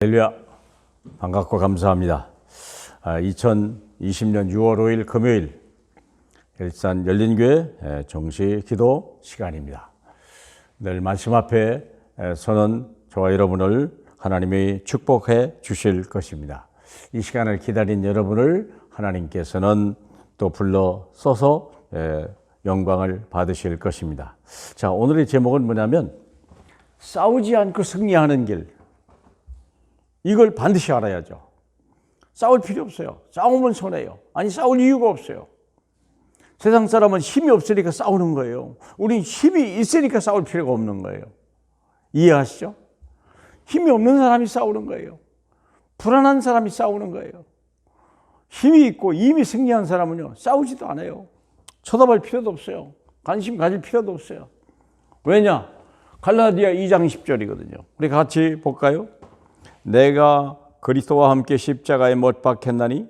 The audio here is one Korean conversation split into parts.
할렐루야, 반갑고 감사합니다. 2020년 6월 5일 금요일 일산 열린교회 정시 기도 시간입니다. 늘 말씀 앞에 서는 저와 여러분을 하나님이 축복해 주실 것입니다. 이 시간을 기다린 여러분을 하나님께서는 또 불러 써서 영광을 받으실 것입니다. 자, 오늘의 제목은 뭐냐면 싸우지 않고 승리하는 길. 이걸 반드시 알아야죠. 싸울 필요 없어요. 싸우면 손해요. 아니, 싸울 이유가 없어요. 세상 사람은 힘이 없으니까 싸우는 거예요. 우린 힘이 있으니까 싸울 필요가 없는 거예요. 이해하시죠? 힘이 없는 사람이 싸우는 거예요. 불안한 사람이 싸우는 거예요. 힘이 있고 이미 승리한 사람은요, 싸우지도 않아요. 쳐다볼 필요도 없어요. 관심 가질 필요도 없어요. 왜냐? 갈라디아 2장 10절이거든요. 우리 같이 볼까요? 내가 그리스도와 함께 십자가에 못 박혔나니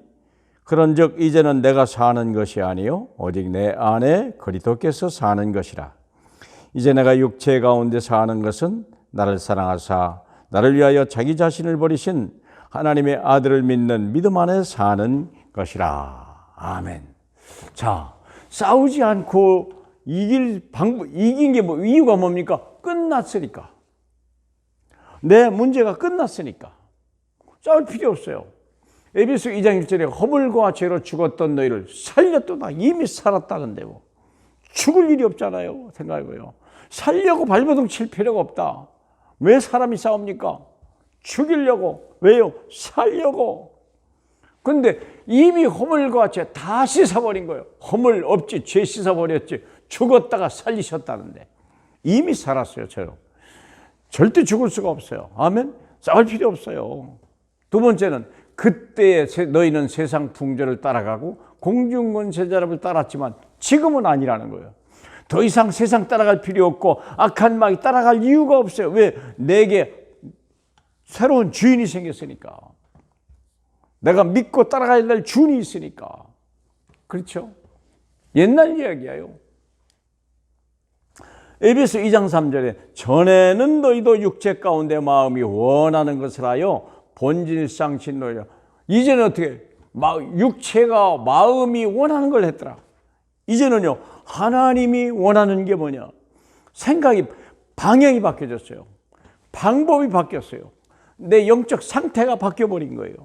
그런즉 이제는 내가 사는 것이 아니요 오직 내 안에 그리스도께서 사는 것이라. 이제 내가 육체 가운데 사는 것은 나를 사랑하사 나를 위하여 자기 자신을 버리신 하나님의 아들을 믿는 믿음 안에 사는 것이라. 아멘. 자, 싸우지 않고 이길 방법, 이긴 게 이유가 뭡니까? 끝났으니까. 내 문제가 끝났으니까 싸울 필요 없어요. 에베소 2장 1절에 허물과 죄로 죽었던 너희를 살렸도다. 이미 살았다는데 뭐 죽을 일이 없잖아요. 생각해봐요. 살려고 발버둥 칠 필요가 없다. 왜 사람이 싸웁니까? 죽이려고. 왜요? 살려고. 근데 이미 허물과 죄 다 씻어버린 거예요. 허물 없지, 죄 씻어버렸지. 죽었다가 살리셨다는데 이미 살았어요. 저요. 절대 죽을 수가 없어요. 아멘? 싸울 필요 없어요. 두 번째는 그때의 너희는 세상 풍조를 따라가고 공중권 제자랍을 따랐지만 지금은 아니라는 거예요. 더 이상 세상 따라갈 필요 없고 악한 마귀 따라갈 이유가 없어요. 왜? 내게 새로운 주인이 생겼으니까. 내가 믿고 따라가야 될 주인이 있으니까. 그렇죠? 옛날 이야기예요. 에베소 2장 3절에 전에는 너희도 육체 가운데 마음이 원하는 것을 하여 본질상 진노하여. 이제는 어떻게? 육체가 마음이 원하는 걸 했더라. 이제는요, 하나님이 원하는 게 뭐냐? 생각이, 방향이 바뀌어졌어요. 방법이 바뀌었어요. 내 영적 상태가 바뀌어버린 거예요.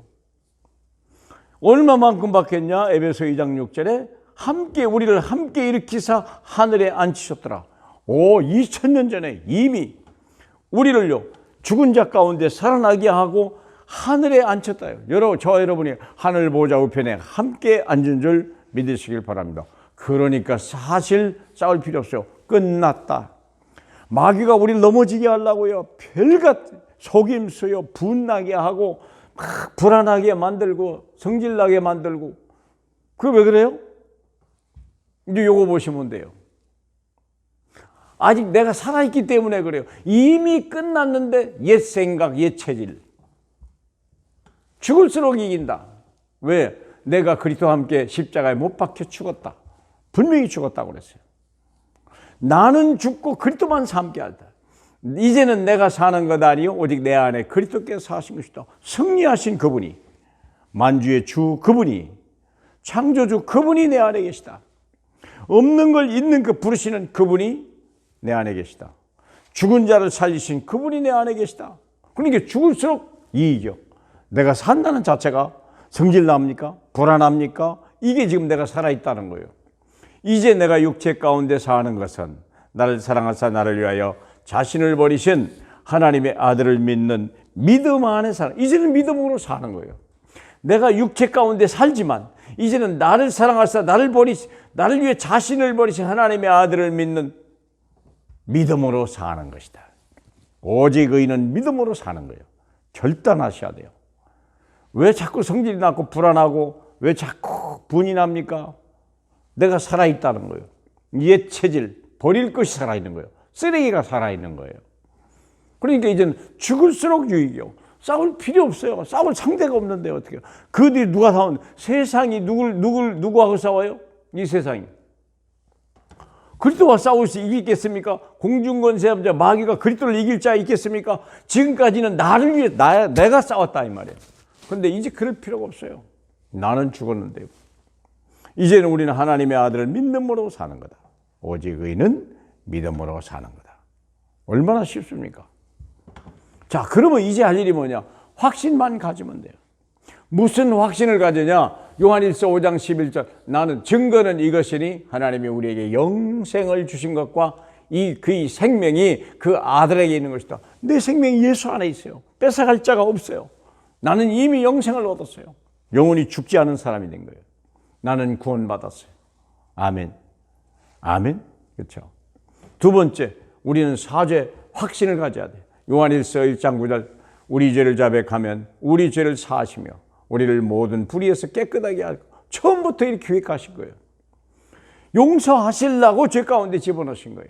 얼마만큼 바뀌었냐? 에베소 2장 6절에 함께, 우리를 함께 일으키사 하늘에 앉히셨더라. 2000년 전에 이미 우리를요, 죽은 자 가운데 살아나게 하고 하늘에 앉혔다요. 저와 여러분이 하늘 보좌 우편에 함께 앉은 줄 믿으시길 바랍니다. 그러니까 사실 싸울 필요 없어요. 끝났다. 마귀가 우리를 넘어지게 하려고요, 별같은 속임수요, 분나게 하고 막 불안하게 만들고 성질나게 만들고. 그게 왜 그래요? 이제 요거 보시면 돼요. 아직 내가 살아있기 때문에 그래요. 이미 끝났는데 옛 생각, 옛 체질. 죽을수록 이긴다. 왜? 내가 그리스도와 함께 십자가에 못 박혀 죽었다. 분명히 죽었다고 그랬어요. 나는 죽고 그리스도만 함께 한다. 이제는 내가 사는 것 아니요 오직 내 안에 그리스도께서 사신 것이다. 승리하신 그분이, 만주의 주 그분이, 창조주 그분이 내 안에 계시다. 없는 걸 있는 그 부르시는 그분이 내 안에 계시다. 죽은 자를 살리신 그분이 내 안에 계시다. 그러니까 죽을수록 이익이요. 내가 산다는 자체가 성질납니까? 불안합니까? 이게 지금 내가 살아있다는 거예요. 이제 내가 육체 가운데 사는 것은 나를 사랑하사 나를 위하여 자신을 버리신 하나님의 아들을 믿는 믿음 안에 사는, 이제는 믿음으로 사는 거예요. 내가 육체 가운데 살지만 이제는 나를 사랑하사 나를 위해 자신을 버리신 하나님의 아들을 믿는 믿음으로 사는 것이다. 오직 의인은 믿음으로 사는 거예요. 결단하셔야 돼요. 왜 자꾸 성질이 나고 불안하고 왜 자꾸 분이 납니까? 내가 살아있다는 거예요. 옛 체질, 버릴 것이 살아있는 거예요. 쓰레기가 살아있는 거예요. 그러니까 이제는 죽을수록 유익이요. 싸울 필요 없어요. 싸울 상대가 없는데 어떻게 해요? 그 뒤에 누가 싸우는, 세상이 누구하고 싸워요? 이 세상이. 그리스도와 싸울 수 이기겠습니까? 공중권세자 마귀가 그리스도를 이길 자 있겠습니까? 지금까지는 나를 위해 내가 싸웠다 이 말이에요. 그런데 이제 그럴 필요가 없어요. 나는 죽었는데요. 이제는 우리는 하나님의 아들을 믿음으로 사는 거다. 오직 의는 믿음으로 사는 거다. 얼마나 쉽습니까? 자, 그러면 이제 할 일이 뭐냐? 확신만 가지면 돼요. 무슨 확신을 가지냐? 요한일서 5장 11절 나는 증거는 이것이니 하나님이 우리에게 영생을 주신 것과 그 생명이 그 아들에게 있는 것이다. 내 생명이 예수 안에 있어요. 뺏어갈 자가 없어요. 나는 이미 영생을 얻었어요. 영원히 죽지 않은 사람이 된 거예요. 나는 구원받았어요. 아멘. 아멘. 그렇죠. 두 번째, 우리는 사죄 확신을 가져야 돼요. 요한일서 1장 9절 우리 죄를 자백하면 우리 죄를 사하시며 우리를 모든 불의에서 깨끗하게 하고 처음부터 이렇게 계획하신 거예요. 용서하시려고 죄 가운데 집어넣으신 거예요.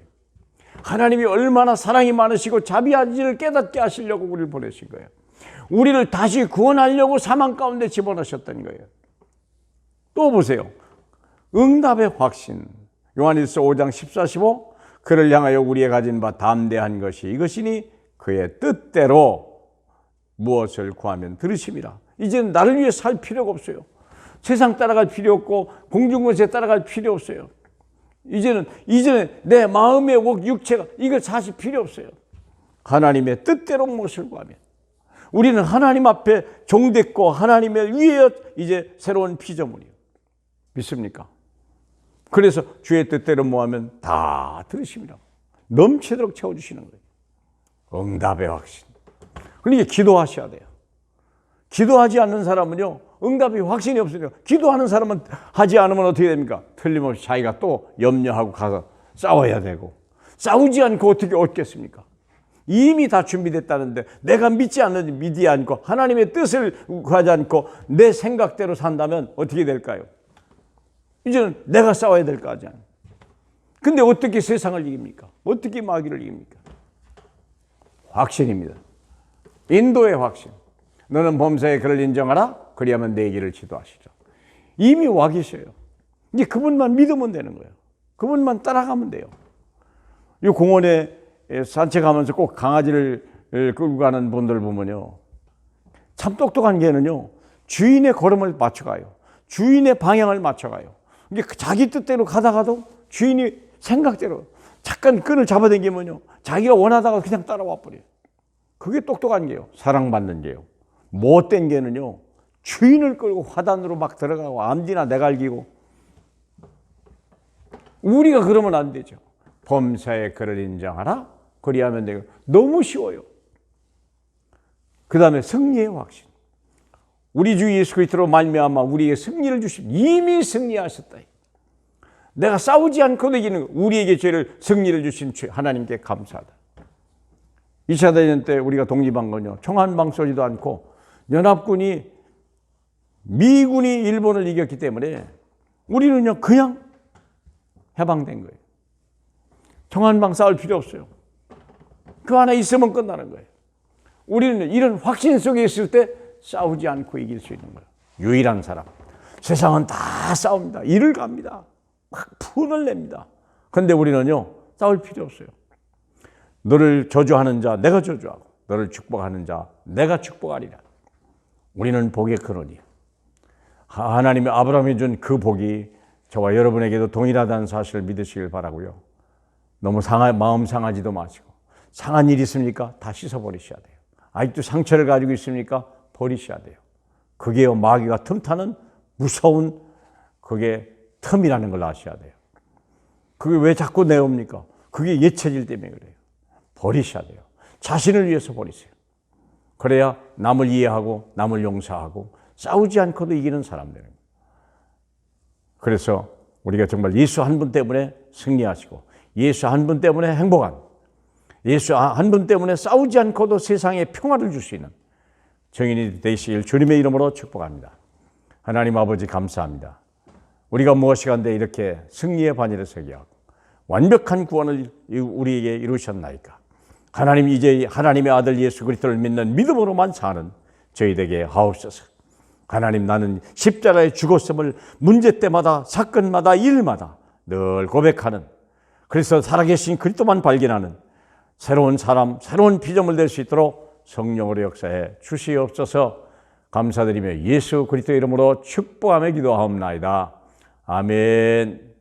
하나님이 얼마나 사랑이 많으시고 자비한지를 깨닫게 하시려고 우리를 보내신 거예요. 우리를 다시 구원하려고 사망 가운데 집어넣으셨던 거예요. 또 보세요. 응답의 확신. 요한일서 5장 14, 15 그를 향하여 우리의 가진 바 담대한 것이 이것이니 그의 뜻대로 무엇을 구하면 들으심이라. 이제는 나를 위해 살 필요가 없어요. 세상 따라갈 필요 없고 공중권세 따라갈 필요 없어요. 이제는 내 마음의 육체가 이걸 사실 필요 없어요. 하나님의 뜻대로 무엇을 구하면 우리는 하나님 앞에 종됐고 하나님의 위에 이제 새로운 피조물이에요. 믿습니까? 그래서 주의 뜻대로 뭐하면 다 들으십니다. 넘치도록 채워주시는 거예요. 응답의 확신. 그러니까 기도하셔야 돼요. 기도하지 않는 사람은요, 응답이 확신이 없으니까 기도하는 사람은 하지 않으면 어떻게 됩니까? 틀림없이 자기가 또 염려하고 가서 싸워야 되고 싸우지 않고 어떻게 얻겠습니까? 이미 다 준비됐다는데 내가 믿지 않는지 믿지 않고 하나님의 뜻을 구하지 않고 내 생각대로 산다면 어떻게 될까요? 이제는 내가 싸워야 될 거 아니야. 근데 어떻게 세상을 이깁니까? 어떻게 마귀를 이깁니까? 확신입니다. 인도의 확신. 너는 범사에 그를 인정하라. 그리하면 내 길을 지도하시죠. 이미 와 계셔요. 이제 그분만 믿으면 되는 거예요. 그분만 따라가면 돼요. 이 공원에 산책하면서 꼭 강아지를 끌고 가는 분들 보면요, 참 똑똑한 개는요 주인의 걸음을 맞춰가요. 주인의 방향을 맞춰가요. 이게 자기 뜻대로 가다가도 주인이 생각대로 잠깐 끈을 잡아당기면요 자기가 원하다가 그냥 따라와 버려요. 그게 똑똑한 개요. 사랑받는 개요. 못된 개는요 주인을 끌고 화단으로 막 들어가고 암지나 내갈기고. 우리가 그러면 안 되죠. 범사에 그를 인정하라. 그리하면 되고. 너무 쉬워요. 그 다음에 승리의 확신. 우리 주 예수 그리스도로 말미암아 우리에게 승리를 주신 이미 승리하셨다. 내가 싸우지 않고도 이기는 우리에게 죄를 승리를 주신 하나님께 감사하다. 2차 대전 때 우리가 독립한 건요 총한방 쏘지도 않고 연합군이 미군이 일본을 이겼기 때문에 우리는요 그냥 해방된 거예요. 총한방 싸울 필요 없어요. 그 안에 있으면 끝나는 거예요. 우리는 이런 확신 속에 있을 때 싸우지 않고 이길 수 있는 거예요. 유일한 사람. 세상은 다 싸웁니다. 일을 갑니다. 막 푼을 냅니다. 그런데 우리는요 싸울 필요 없어요. 너를 저주하는 자 내가 저주하고 너를 축복하는 자 내가 축복하리라. 우리는 복의 근원이에요. 하나님이 아브라함이 준 그 복이 저와 여러분에게도 동일하다는 사실을 믿으시길 바라고요. 너무 마음 상하지도 마시고 상한 일 있습니까? 다 씻어버리셔야 돼요. 아직도 상처를 가지고 있습니까? 버리셔야 돼요. 그게요 마귀가 틈타는 무서운 그게 틈이라는 걸 아셔야 돼요. 그게 왜 자꾸 내옵니까? 그게 예체질 때문에 그래요. 버리셔야 돼요. 자신을 위해서 버리세요. 그래야 남을 이해하고 남을 용서하고 싸우지 않고도 이기는 사람 되는 거예요. 그래서 우리가 정말 예수 한 분 때문에 승리하시고 예수 한 분 때문에 행복한 예수 한 분 때문에 싸우지 않고도 세상에 평화를 줄 수 있는 정인이 되시길 주님의 이름으로 축복합니다. 하나님 아버지 감사합니다. 우리가 무엇이간데 이렇게 승리의 반열에 서게 하고 완벽한 구원을 우리에게 이루셨나이까. 하나님 이제 하나님의 아들 예수 그리스도를 믿는 믿음으로만 사는 저희 되게 하옵소서. 하나님 나는 십자가에 죽었음을 문제 때마다 사건마다 일마다 늘 고백하는 그래서 살아계신 그리스도만 발견하는 새로운 사람, 새로운 피조물 될 수 있도록 성령으로 역사해 주시옵소서. 감사드리며 예수 그리스도 이름으로 축복하며 기도하옵나이다. 아멘.